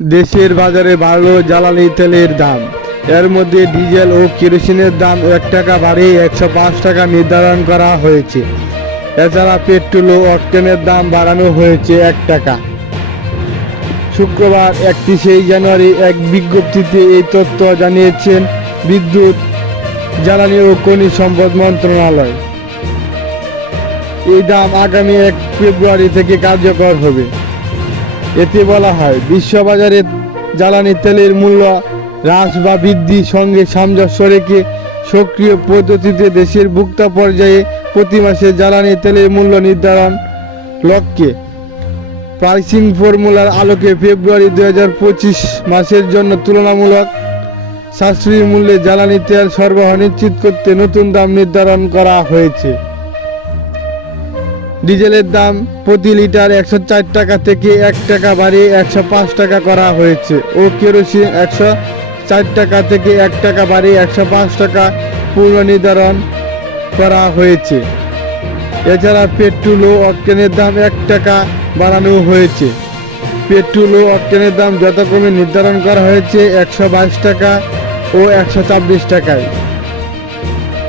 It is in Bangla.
দেশের বাজারে বাড়ল জ্বালানি তেলের দাম। এর মধ্যে ডিজেল ও কেরোসিনের দাম 1 টাকা বাড়িয়ে 105 টাকা নির্ধারণ করা হয়েছে। এছাড়া পেট্রোল ও অকটেনের দাম বাড়ানো হয়েছে 1 টাকা। শুক্রবার 31শে জানুয়ারি এক বিজ্ঞপ্তিতে এই তথ্য জানিয়েছেন বিদ্যুৎ, জ্বালানি ও খনিজ সম্পদ মন্ত্রণালয়। এই দাম আগামী 1 ফেব্রুয়ারি থেকে কার্যকর হবে। এতে বলা হয়, বিশ্ববাজারে জ্বালানি তেলের মূল্য হ্রাস বা বৃদ্ধির সঙ্গে সামঞ্জস্য রেখে সক্রিয় পদ্ধতিতে দেশের ভোক্তা পর্যায়ে প্রতি মাসে জ্বালানি তেলের মূল্য নির্ধারণ লক্ষ্যে প্রাইসিং ফর্মুলার আলোকে ফেব্রুয়ারি 2025 মাসের জন্য তুলনামূলক সাশ্রয়ী মূল্যে জ্বালানি তেল সরবরাহ নিশ্চিত করতে নতুন দাম নির্ধারণ করা হয়েছে। ডিজেলের দাম প্রতি লিটার 104 টাকা থেকে 1 টাকা বাড়িয়ে 105 টাকা করা হয়েছে ও কেরোসিন 104 টাকা থেকে 1 টাকা বাড়িয়ে 105 টাকা পুনর্নির্ধারণ করা হয়েছে। এছাড়া পেট্রোল ও অকটেনের দাম 1 টাকা বাড়ানো হয়েছে। পেট্রোল ও অকটেনের দাম যথাক্রমে নির্ধারণ করা হয়েছে 122 টাকা ও 126 টাকায়।